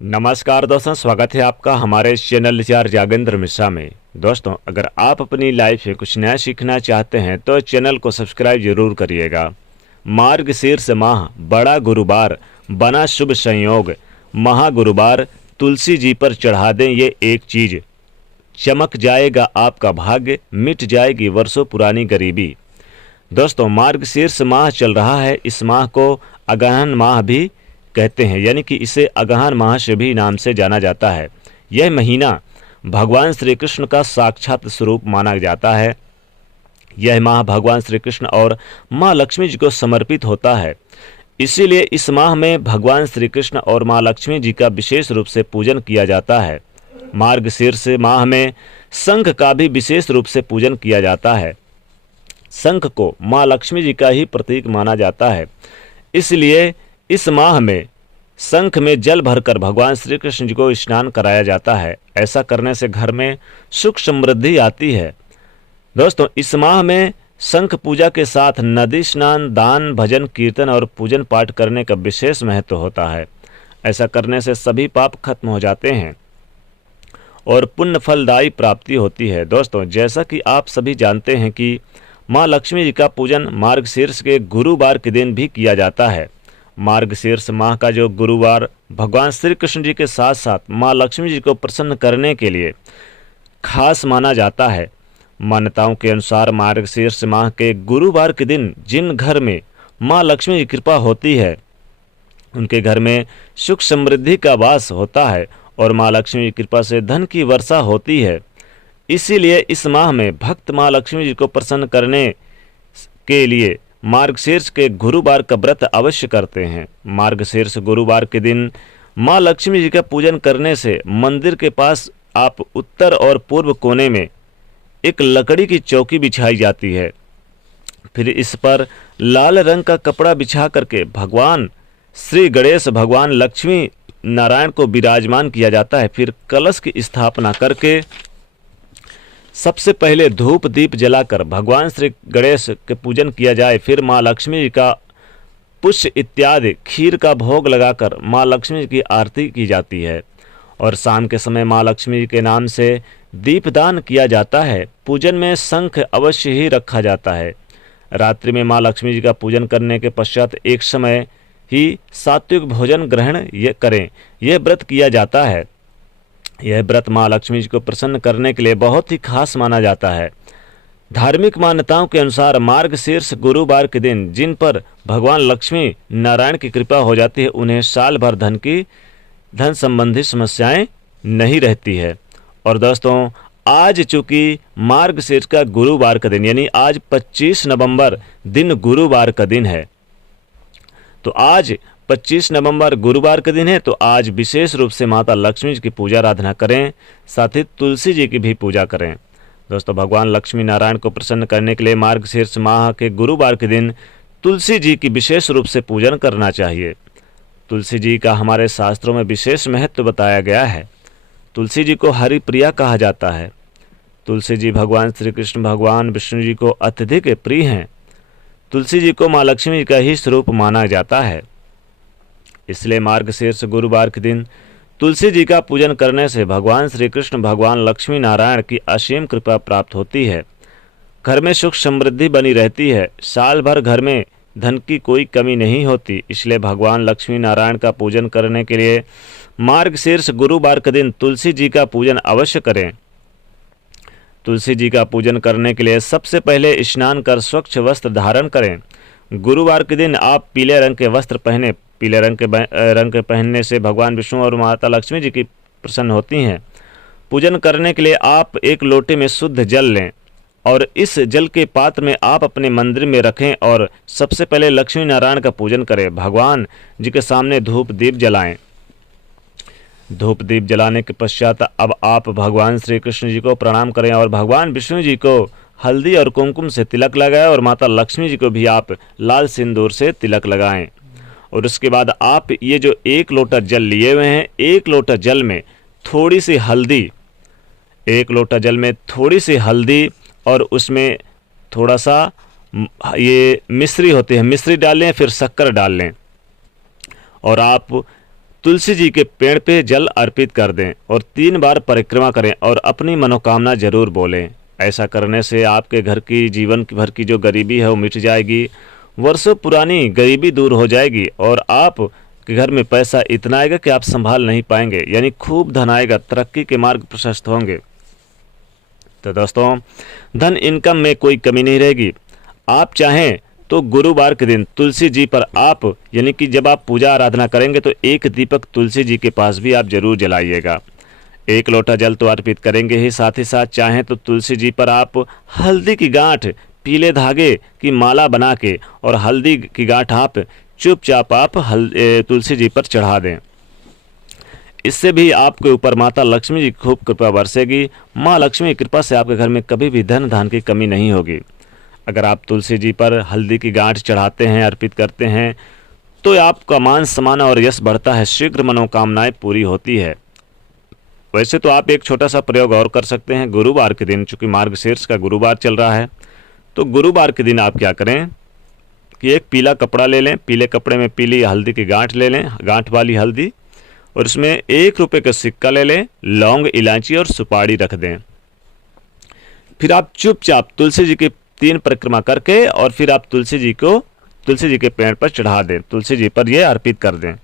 नमस्कार दोस्तों, स्वागत है आपका हमारे इस चैनल आचार्य जागेंद्र मिश्रा में। दोस्तों, अगर आप अपनी लाइफ में कुछ नया सीखना चाहते हैं तो चैनल को सब्सक्राइब जरूर करिएगा। मार्गशीर्ष माह, बड़ा गुरुवार, बना शुभ संयोग, महागुरुवार, तुलसी जी पर चढ़ा दें ये एक चीज, चमक जाएगा आपका भाग्य, मिट जाएगी वर्षों पुरानी गरीबी। दोस्तों, मार्गशीर्ष माह चल रहा है। इस माह को अगहन माह भी कहते हैं, यानी कि इसे अगहन माह से भी नाम से जाना जाता है। यह महीना भगवान श्री कृष्ण का साक्षात स्वरूप माना जाता है। यह माह भगवान श्री कृष्ण और माँ लक्ष्मी जी को समर्पित होता है। इसीलिए इस माह में भगवान श्री कृष्ण और माँ लक्ष्मी जी का विशेष रूप से पूजन किया जाता है। मार्गशीर्ष माह में शंख का भी विशेष रूप से पूजन किया जाता है। शंख को माँ लक्ष्मी जी का ही प्रतीक माना जाता है। इसलिए इस माह में शंख में जल भरकर भगवान श्री कृष्ण जी को स्नान कराया जाता है। ऐसा करने से घर में सुख समृद्धि आती है। दोस्तों, इस माह में शंख पूजा के साथ नदी स्नान, दान, भजन, कीर्तन और पूजन पाठ करने का विशेष महत्व होता है। ऐसा करने से सभी पाप खत्म हो जाते हैं और पुण्य फलदायी प्राप्ति होती है। दोस्तों, जैसा कि आप सभी जानते हैं कि माँ लक्ष्मी जी का पूजन मार्गशीर्ष के गुरुवार के दिन भी किया जाता है। मार्गशीर्ष माह का जो गुरुवार भगवान श्री कृष्ण जी के साथ साथ माँ लक्ष्मी जी को प्रसन्न करने के लिए खास माना जाता है। मान्यताओं के अनुसार मार्गशीर्ष माह के गुरुवार के दिन जिन घर में माँ लक्ष्मी की कृपा होती है उनके घर में सुख समृद्धि का वास होता है और माँ लक्ष्मी की कृपा से धन की वर्षा होती है। इसीलिए इस माह में भक्त माँ लक्ष्मी जी को प्रसन्न करने के लिए मार्गशीर्ष के गुरुवार का व्रत अवश्य करते हैं। मार्गशीर्ष गुरुवार के दिन माँ लक्ष्मी जी का पूजन करने से मंदिर के पास आप उत्तर और पूर्व कोने में एक लकड़ी की चौकी बिछाई जाती है। फिर इस पर लाल रंग का कपड़ा बिछा करके भगवान श्री गणेश, भगवान लक्ष्मी नारायण को विराजमान किया जाता है। फिर कलश की स्थापना करके सबसे पहले धूप दीप जलाकर भगवान श्री गणेश के पूजन किया जाए। फिर माँ लक्ष्मी जी का पुष्प इत्यादि खीर का भोग लगाकर माँ लक्ष्मी जी की आरती की जाती है और शाम के समय माँ लक्ष्मी जी के नाम से दीपदान किया जाता है। पूजन में शंख अवश्य ही रखा जाता है। रात्रि में माँ लक्ष्मी जी का पूजन करने के पश्चात एक समय ही सात्विक भोजन ग्रहण करें, यह व्रत किया जाता है। यह व्रत माँ लक्ष्मी जी को प्रसन्न करने के लिए बहुत ही खास माना जाता है। धार्मिक मान्यताओं के अनुसार मार्गशीर्ष गुरुवार के दिन जिन पर भगवान लक्ष्मी नारायण की कृपा हो जाती है उन्हें साल भर धन संबंधी समस्याएं नहीं रहती है। और दोस्तों, आज चूंकि मार्गशीर्ष का गुरुवार का दिन यानी आज 25 नवंबर दिन गुरुवार का दिन है, तो आज 25 नवंबर गुरुवार के दिन है, तो आज विशेष रूप से माता लक्ष्मी जी की पूजा आराधना करें, साथ ही तुलसी जी की भी पूजा करें। दोस्तों, भगवान लक्ष्मी नारायण को प्रसन्न करने के लिए मार्गशीर्ष माह के गुरुवार के दिन तुलसी जी की विशेष रूप से पूजन करना चाहिए। तुलसी जी का हमारे शास्त्रों में विशेष महत्व बताया गया है। तुलसी जी को हरि प्रिया कहा जाता है। तुलसी जी भगवान श्री कृष्ण, भगवान विष्णु जी को अत्यधिक प्रिय हैं। तुलसी जी को माँ लक्ष्मी जी का ही स्वरूप माना जाता है। इसलिए मार्गशीर्ष गुरुवार के दिन तुलसी जी का पूजन करने से भगवान श्री कृष्ण, भगवान लक्ष्मी नारायण की असीम कृपा प्राप्त होती है। घर में सुख समृद्धि बनी रहती है। साल भर घर में धन की कोई कमी नहीं होती। इसलिए भगवान लक्ष्मी नारायण का पूजन करने के लिए मार्गशीर्ष गुरुवार के दिन तुलसी जी का पूजन अवश्य करें। तुलसी जी का पूजन करने के लिए सबसे पहले स्नान कर स्वच्छ वस्त्र धारण करें। गुरुवार के दिन आप पीले रंग के वस्त्र पहने। पीले रंग के पहनने से भगवान विष्णु और माता लक्ष्मी जी की प्रसन्न होती हैं। पूजन करने के लिए आप एक लोटे में शुद्ध जल लें और इस जल के पात्र में आप अपने मंदिर में रखें और सबसे पहले लक्ष्मी नारायण का पूजन करें। भगवान जी के सामने धूप दीप जलाएं। धूप दीप जलाने के पश्चात अब आप भगवान श्री कृष्ण जी को प्रणाम करें और भगवान विष्णु जी को हल्दी और कुमकुम से तिलक लगाएं और माता लक्ष्मी जी को भी आप लाल सिंदूर से तिलक लगाएं। और उसके बाद आप ये जो एक लोटा जल लिए हुए हैं, एक लोटा जल में थोड़ी सी हल्दी, एक लोटा जल में थोड़ी सी हल्दी और उसमें थोड़ा सा ये मिश्री होती है, मिश्री डाल लें, फिर शक्कर डाल लें और आप तुलसी जी के पेड़ पे जल अर्पित कर दें और 3 बार परिक्रमा करें और अपनी मनोकामना जरूर बोलें। ऐसा करने से आपके घर की जीवन भर की जो गरीबी है वो मिट जाएगी, वर्षों पुरानी गरीबी दूर हो जाएगी और आप के घर में पैसा इतना आएगा कि आप संभाल नहीं पाएंगे, यानी खूब धन आएगा, तरक्की के मार्ग प्रशस्त होंगे। तो दोस्तों, धन इनकम में कोई कमी नहीं रहेगी। आप चाहें तो गुरुवार के दिन तुलसी जी पर आप, यानी कि जब आप पूजा आराधना करेंगे तो एक दीपक तुलसी जी के पास भी आप जरूर जलाइएगा। 1 लोटा जल तो अर्पित करेंगे ही, साथ चाहें तो तुलसी जी पर आप हल्दी की गांठ, पीले धागे की माला बना के और हल्दी की गांठ आप चुपचाप आप तुलसी जी पर चढ़ा दें। इससे भी आपके ऊपर माता लक्ष्मी जी की खूब कृपा बरसेगी। माँ लक्ष्मी की कृपा से आपके घर में कभी भी धन धान की कमी नहीं होगी। अगर आप तुलसी जी पर हल्दी की गांठ चढ़ाते हैं, अर्पित करते हैं, तो आपका मान सम्मान और यश बढ़ता है, शीघ्र मनोकामनाएं पूरी होती है। वैसे तो आप एक छोटा सा प्रयोग और कर सकते हैं। गुरुवार के दिन, चूंकि मार्गशीर्ष का गुरुवार चल रहा है, तो गुरुवार के दिन आप क्या करें कि एक पीला कपड़ा ले लें, पीले कपड़े में पीली हल्दी की गांठ ले लें, गांठ वाली हल्दी, और उसमें 1 रुपये का सिक्का ले लें, लौंग, इलायची और सुपारी रख दें। फिर आप चुपचाप तुलसी जी की 3 परिक्रमा करके और फिर आप तुलसी जी के पेड़ पर चढ़ा दें, तुलसी जी पर यह अर्पित कर दें।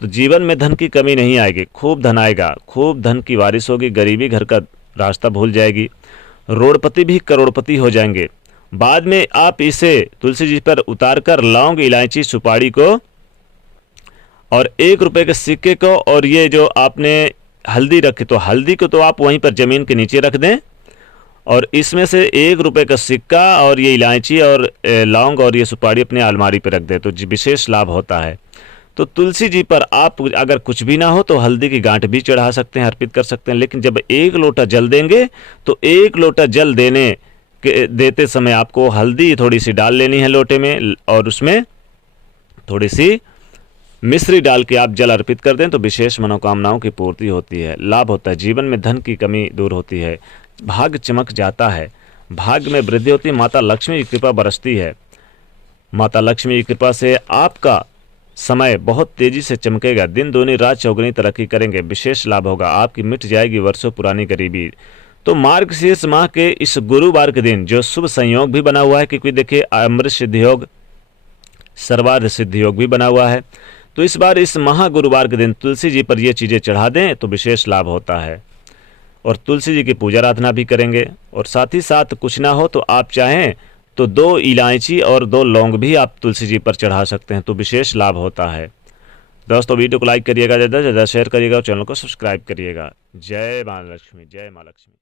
तो जीवन में धन की कमी नहीं आएगी, खूब धन आएगा, खूब धन की बारिश होगी, गरीबी घर का रास्ता भूल जाएगी, रोड़पति भी करोड़पति हो जाएंगे। बाद में आप इसे तुलसी जी पर उतार कर लौंग, इलायची, सुपारी को और 1 रुपये के सिक्के को और ये जो आपने हल्दी रखी, तो हल्दी को तो आप वहीं पर ज़मीन के नीचे रख दें और इसमें से 1 रुपये का सिक्का और ये इलायची और लौंग और ये सुपारी अपने अलमारी पर रख दें, तो विशेष लाभ होता है। तो तुलसी जी पर आप अगर कुछ भी ना हो तो हल्दी की गांठ भी चढ़ा सकते हैं, अर्पित कर सकते हैं, लेकिन जब 1 लोटा जल देंगे तो 1 लोटा जल देते समय आपको हल्दी थोड़ी सी डाल लेनी है लोटे में और उसमें थोड़ी सी मिश्री डाल के आप जल अर्पित कर दें तो विशेष मनोकामनाओं की पूर्ति होती है, लाभ होता है, जीवन में धन की कमी दूर होती है, भाग्य चमक जाता है, भाग्य में वृद्धि होती है, माता लक्ष्मी की कृपा बरसती है। माता लक्ष्मी की कृपा से आपका समय बहुत तेजी से चमकेगा, दिन दूनी रात चौगुनी तरक्की करेंगे, विशेष लाभ होगा, आपकी मिट जाएगी वर्षों पुरानी गरीबी। तो मार्गशीर्ष माह के इस गुरुवार के दिन जो शुभ संयोग भी बना हुआ है, क्योंकि देखिए अमृत सिद्धि योग, सर्वार्थ सिद्धि योग भी बना हुआ है, तो इस बार इस महागुरुवार के दिन तुलसी जी पर ये चीज़ें चढ़ा दें तो विशेष लाभ होता है और तुलसी जी की पूजा आराधना भी करेंगे। और साथ ही साथ कुछ ना हो तो आप चाहें तो 2 इलायची और 2 लौंग भी आप तुलसी जी पर चढ़ा सकते हैं, तो विशेष लाभ होता है। दोस्तों, वीडियो को लाइक करिएगा, ज़्यादा से ज़्यादा शेयर करिएगा और चैनल को सब्सक्राइब करिएगा। जय माँ लक्ष्मी, जय माँ लक्ष्मी।